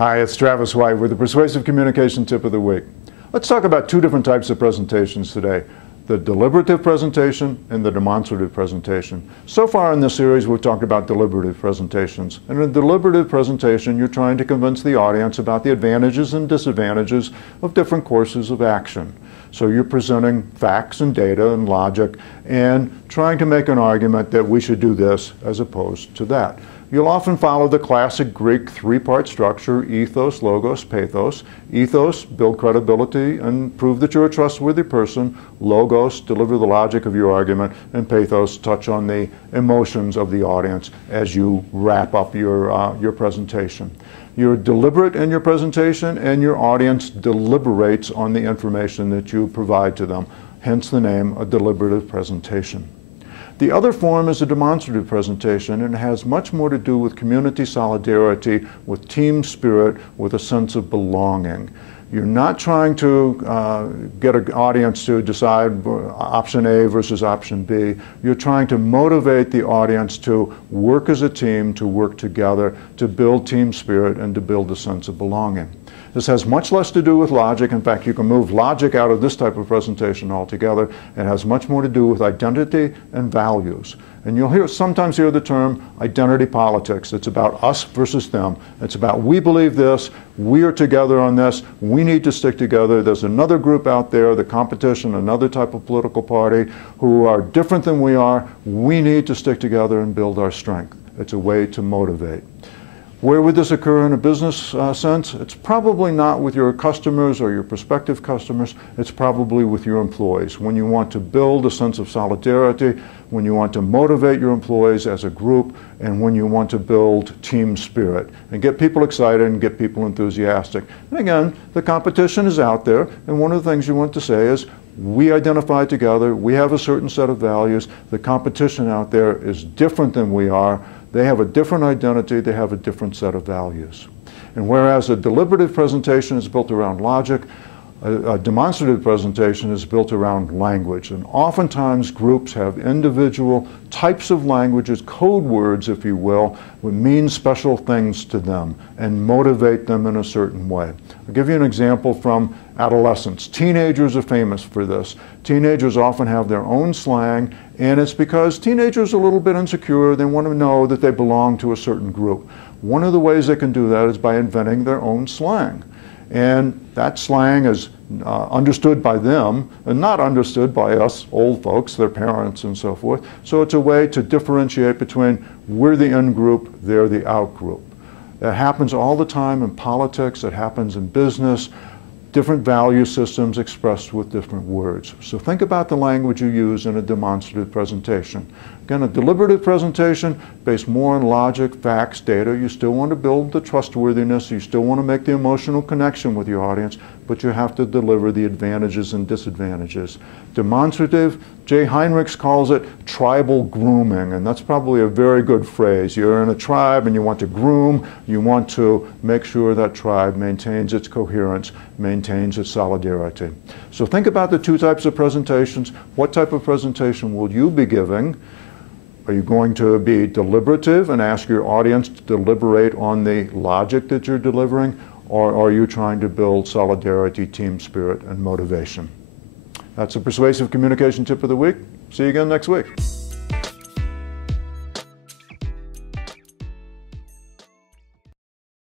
Hi, it's Travis White with the Persuasive Communication Tip of the Week. Let's talk about two different types of presentations today, the deliberative presentation and the demonstrative presentation. So far in this series, we've talked about deliberative presentations. In a deliberative presentation, you're trying to convince the audience about the advantages and disadvantages of different courses of action. So you're presenting facts and data and logic and trying to make an argument that we should do this as opposed to that. You'll often follow the classic Greek three-part structure: ethos, logos, pathos. Ethos, build credibility and prove that you're a trustworthy person. Logos, deliver the logic of your argument. And pathos, touch on the emotions of the audience as you wrap up your presentation. You're deliberate in your presentation, and your audience deliberates on the information that you provide to them, hence the name, a deliberative presentation. The other form is a demonstrative presentation, and it has much more to do with community solidarity, with team spirit, with a sense of belonging. You're not trying to get an audience to decide option A versus option B. You're trying to motivate the audience to work as a team, to work together, to build team spirit, and to build a sense of belonging. This has much less to do with logic. In fact, you can move logic out of this type of presentation altogether. It has much more to do with identity and values. And you'll sometimes hear the term identity politics. It's about us versus them. It's about we believe this, we are together on this, we need to stick together. There's another group out there, the competition, another type of political party, who are different than we are. We need to stick together and build our strength. It's a way to motivate. Where would this occur in a business sense? It's probably not with your customers or your prospective customers. It's probably with your employees. When you want to build a sense of solidarity, when you want to motivate your employees as a group, and when you want to build team spirit and get people excited and get people enthusiastic. And again, the competition is out there, and one of the things you want to say is, we identify together, we have a certain set of values, the competition out there is different than we are. They have a different identity, they have a different set of values. And whereas a deliberative presentation is built around logic, a demonstrative presentation is built around language. And oftentimes groups have individual types of languages, code words, if you will, that mean special things to them and motivate them in a certain way. I'll give you an example from adolescence. Teenagers are famous for this. Teenagers often have their own slang, and it's because teenagers are a little bit insecure. They want to know that they belong to a certain group. One of the ways they can do that is by inventing their own slang. And that slang is understood by them and not understood by us old folks, their parents and so forth. So it's a way to differentiate between we're the in group, they're the out group. That happens all the time in politics, it happens in business, different value systems expressed with different words. So think about the language you use in a demonstrative presentation. Again, a deliberative presentation based more on logic, facts, data. You still want to build the trustworthiness, you still want to make the emotional connection with your audience, but you have to deliver the advantages and disadvantages. Demonstrative, Jay Heinrichs calls it tribal grooming, and that's probably a very good phrase. You're in a tribe and you want to groom, you want to make sure that tribe maintains its coherence, maintains its solidarity. So think about the two types of presentations. What type of presentation will you be giving? Are you going to be deliberative and ask your audience to deliberate on the logic that you're delivering, or are you trying to build solidarity, team spirit, and motivation? That's a Persuasive Communication Tip of the Week. See you again next week.